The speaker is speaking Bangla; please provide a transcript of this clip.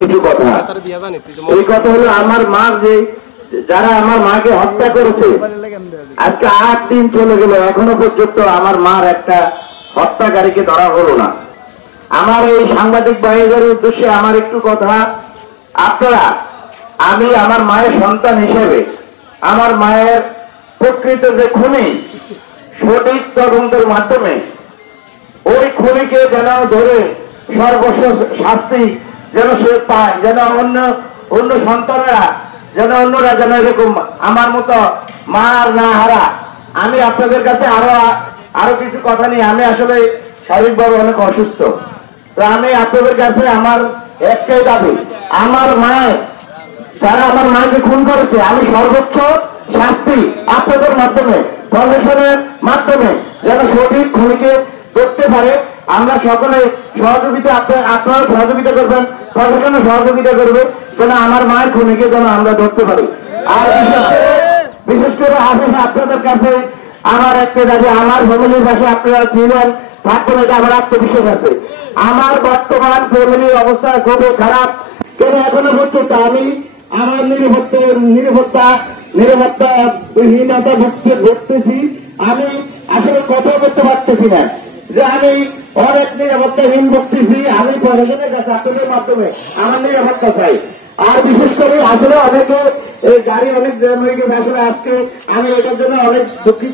কিছু কথা। এই কথা হলো আমার মা যে যারা আমার মাকে হত্যা করেছে, আজকে 8 দিন চলে গেল, এখনো পর্যন্ত আমার মার একটা হত্যাকারীকে ধরা হলো না। আমার এই সাংবাদিক ভাইদের উদ্দেশ্যে আমার একটু কথা, আপনারা, আমি আমার মায়ের সন্তান হিসেবে আমার মায়ের প্রকৃত যে খুনি, সঠিক তদন্তের মাধ্যমে ওই খুনিকে যেন ধরে সর্বশেষ শাস্তি যেন সে পায়, যেন অন্য সন্তানেরা যেন অন্যরা যেন এরকম আমার মতো মার না হারা। আমি আপনাদের কাছে আরো কিছু কথা নিয়ে, আমি আসলে শারীরিকভাবে অনেক অসুস্থ, তো আমি আপনাদের কাছে আমার একটাই দাবি, আমার মায়ের যারা আমার মাকে খুন করেছে, আমি সর্বোচ্চ শাস্তি আপনাদের মাধ্যমে, প্রশাসনের মাধ্যমে যেন সঠিক খুনিকে ধরতে পারে। আমরা সকলে সহযোগিতা, আপনারা সহযোগিতা করবেন, প্রশাসনের সহযোগিতা করবে, যেন আমার মায়ের খুনিকে যেন আমরা ধরতে পারি। আর বিশেষ করে আপনাদের কাছে আমার একটা দাবি, আমার ফ্যামিলির পাশে আপনারা ছিলেন, থাকবেন, এটা আমার আত্মবিশ্বাস আছে। আমার বর্তমান ফ্যামিলির অবস্থা খুবই খারাপ, কেন এখনো পর্যন্ত আমি আমার নিরাপত্তাহীনতা ভুগতেছি। আমি আসলে কথা বলতে পারতেছি না যে আমি অনেক নিরাপত্তাহীন ভুগতেছি। আমি প্রশাসনের কাছে আপনাদের মাধ্যমে আমার নিরাপত্তা চাই। আর বিশেষ করে আসলে অনেকে গাড়ি অনেক জ্যাম হয়ে গেছে, আসলে আজকে আমি এটার জন্য অনেক দুঃখিত।